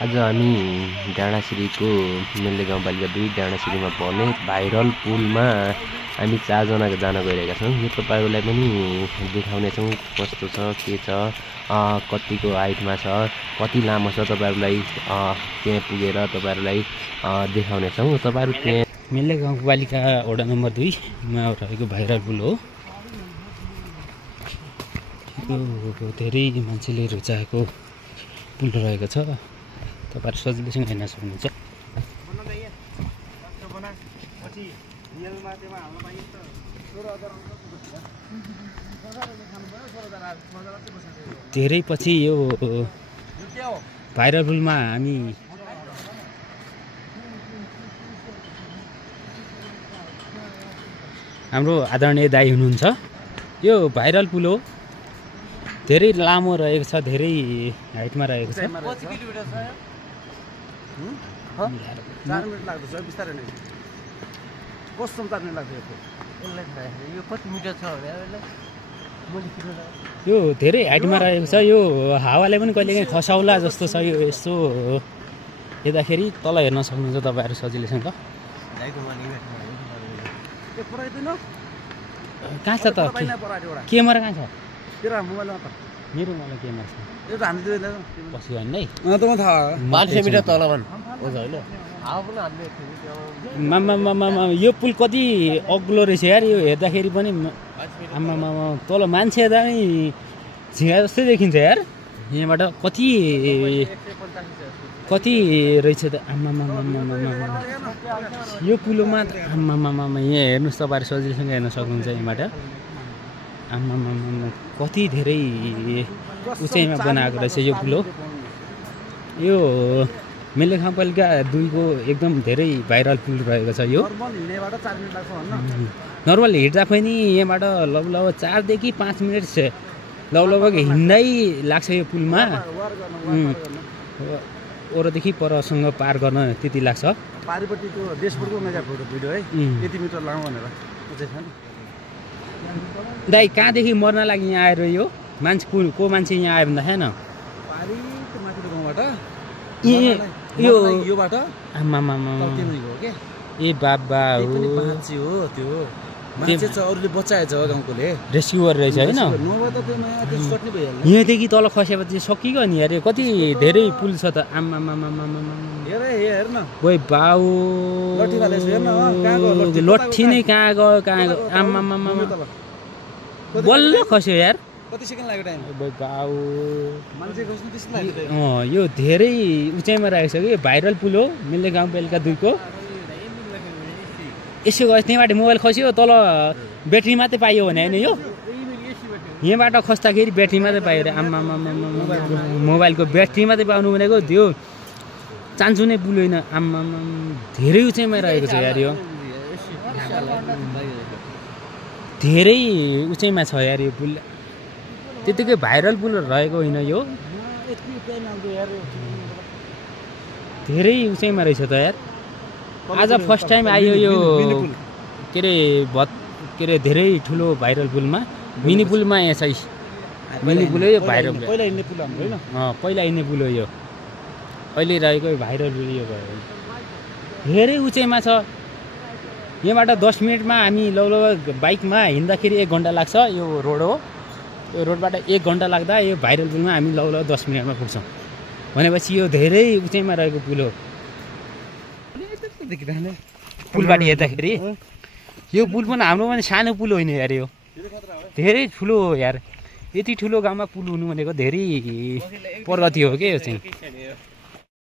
आज हामी डाँडासिरीको मेले गाउँपालिका 2 डाँडासिरीमा पर्ने भाइरल पुलमा हामी 4 जना जान गइरहेका छौँ। यो तपाईहरुलाई पनि देखाउने छौँ कस्तो छ के छ कतिको हाइटमा छ कति लामो छ तपाईहरुलाई त्यहाँ पुगेर तपाईहरुलाई देखाउने छौँ। तपाईहरु त्यहाँ मेले गाउँपालिका वडा नम्बर 2 मा रहेको भाइरल पुल हो। यो धेरै मान्छेले रुचाएको पुल रहेको छ। तपाईहरु सजिलैसँग हेर्न सक्नुहुन्छ। धेरै पछि यो भाइरल पुलमा हामी हाम्रो आदरणीय दाइ हुनुहुन्छ। यो भाइरल पुल हो, धेरै लामो रहेको छ, धेरै हाइटमा रहेको छ। 4 मिनेट लाग्दछ बिस्तारै नै। कस्तो 4 मिनेट लाग्छ यो कति मिटर छ यो धेरै हाइटमा रहेको छ। यो हावाले पनि कहिलेकाहीँ खसाउला जस्तो छ। यो यसो हेर्दाखेरि तल हेर्न सक्नुहुन्छ तपाईहरु सजिलैसँग। कहाँ छ त क्यामेरा कहाँ छ? तेरा मोबाइलमा त मेरो मोबाइल क्यामेरा छ। यो त हामी दुईले पछि होइन है। त म थाहा 500 मिटर तल भन हुन्छ हैन। मामा यो पुल कति अग्लो रहेछ यार। यो हेर्दाखेरि पनि आमा तल मान्छे हेर्दा नि झिँगा जस्तै देखिन्छ यार। यहाँबाट कति रहेछ त आमा यो पुलमा आमा यहाँ हेर्नुस् तपाईहरु सजिलैसँग हेर्न सक्नुहुन्छ। यहाँबाट आमा कति धेरै उचाइमा बनाएको रहेछ यो पुल हो। यो मेले गाउँपालिका 2 को एकदम धेरै भाइरल पुल रहेको छ। यो नर्मल हिँड्दा पनि यहाँबाट लगभग 4 देखि 5 मिनेट लगभग हिँड्दै लाग्छ यो पुलमा। ओरदेखि परसँग पार गर्न त्यति लाग्छ। पारिपट्टिको देशपुरको मेगा फोटो भिडियो है यति मिटर लामो भनेर दाइ कहाँदेखि मर्न लागि यहाँ आएर यो मान्छे को मान्छे यहाँ आयो भन्दा हैन पारि त्यो माथिको गाउँबाट यो योबाट आमा हो के ए बाबा हो मान्छे हो त्यो मान्छे छ अरूले बचाएछ गाउँकोले रेस्क्युअर रहेछ हैन। नभए त त्यो नयाँ त्यो सट्ने भइहाल्यो। यहाँदेखि तल खसेपछि सकियो नि यार। कति धेरै पुल छ त आमा हेर न ओइ बाउ लट्ठी फालेछ हेर्न कहाँ गयो लट्ठी नै कहाँ गयो आमा बल्ल खस्यो यार। कति सेकेन्ड लाग्यो टाइम ओइ बाउ मान्छे खस्नु त्यस्तो लाग्यो। यो धेरै उचाइमा रहेको छ कि भाइरल पुल हो मेले गाउँपालिका 2 को। यसो गयो त्यहाँबाट मोबाइल खस्यो तल ब्याट्री मात्रै पाइयो भने हैन यो यहाँबाट खस्दाखेरि ब्याट्री मात्रै पाइयो रे आमा मोबाइलको ब्याट्री मात्रै पाउनु भनेको त्यो चान्चु नै पुल होइन। आमा धेरै उचाइमा रहेको छ यार। यो धेरै उचाइमा छ यार यो पुल। त्यतिकै भाइरल पुल रहेको होइन यो। धेरै उचाइमा रहेछ त यार। आज फर्स्ट टाइम आयो यो के अरे धेरै ठुलो भाइरल पुलमा। मिनी पुलमा यहाँ छ मिनी पुल हो यो भाइरल पुल। पहिला हिँड्ने पुल हाम्रो हैन पहिला हिँड्ने पुल हो यो। अहिले रहेको भाइरल पुल यो भयो। धेरै उचाइमा छ। यहाँबाट 10 मिनेटमा हामी लगभग बाइकमा हिँड्दाखेरि 1 घण्टा लाग्छ। यो रोड हो। यो रोडबाट 1 घण्टा लाग्दा यो भाइरल पुलमा हामी लगभग 10 मिनेटमा पुग्छौँ। भनेपछि यो धेरै उचाइमा रहेको पुल हो। पुलबाट हेर्दाखेरि यो पुल पनि हाम्रो पनि सानो पुल होइन यार। यो धेरै ठुलो हो यार। यति ठुलो गाउँमा पुल हुनु भनेको धेरै प्रगति हो के यो चाहिँ।